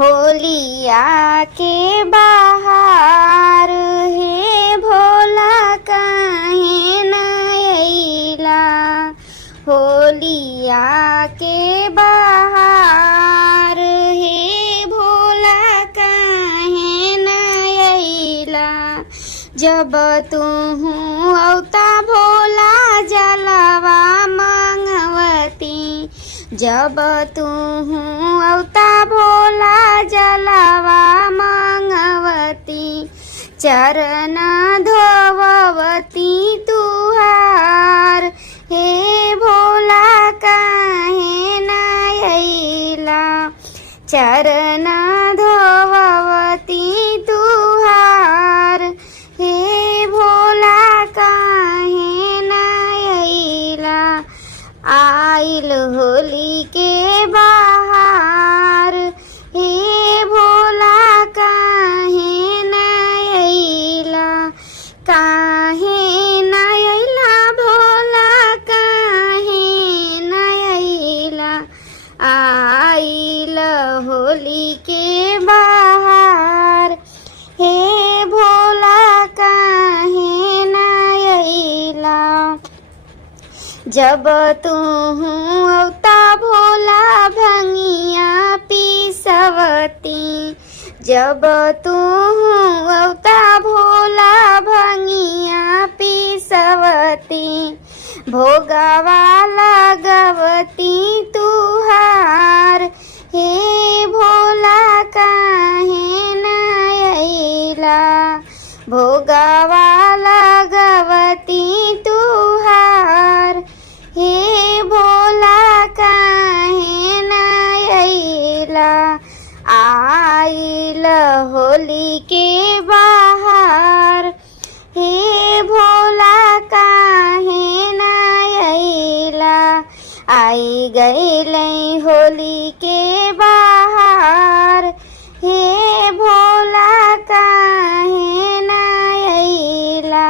होलिया के बहार हे भोला काहे न अइला। होलिया के बहार हे भोला काहे न अइला। जब तुहू औता भोला जलवा मंगवती। जब तुहू औता भोला जलवा मंगवती। चरण धोवती तुहार हे भोला काहे न अइला। चरण धोवती तुहार हे भोला काहे न अइला। आइल होली के बहार हे भोला काहे न अइला। काहे न अइला भोला काहे न अइला। आइल होली के बहार हे भोला काहे न अइला। जब तुहू औता भोला भंगिया पीसवती। जब तुहू औता भोला भंगिया पीसवती। भोगवा लगवती तुहार हे भोला काहे न अइला। भोगवा लगवती तुहार हे भोला काहे न अइला। आइल होली के बहार हे भोला काहे न अइला। आई गइलै होली के बहार हे भोला काहे न अइला।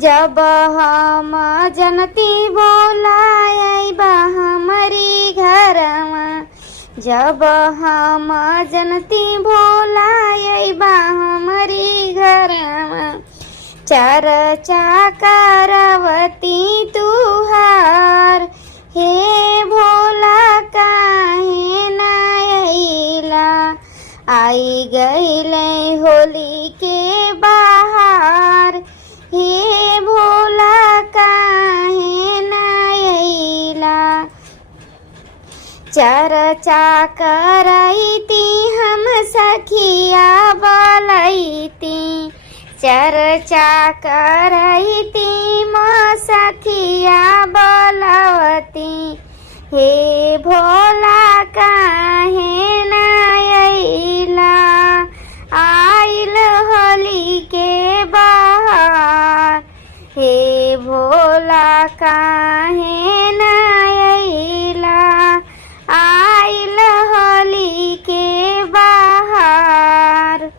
जब हम जनती भोला अइबा हमरी घरवा। जब हम जनती भोला अइबा हमरी घरवा। चर्चा करवती तुहार हे भोला काहे न अइला। आई गइलै होली के बहार हे भोला काहे न अइला। चर्चा करैती हम सखिया बोलैती। चर्चा करैती म सखिया बोलवती। हे भोला काहे न अइला। आइल होली के बहार हे भोला काहे न अइला। आइल होली के बहार।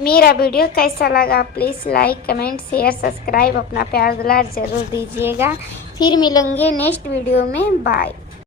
मेरा वीडियो कैसा लगा please like comment share subscribe अपना प्यार दुलार ज़रूर दीजिएगा। फिर मिलेंगे नेक्स्ट वीडियो में। बाय।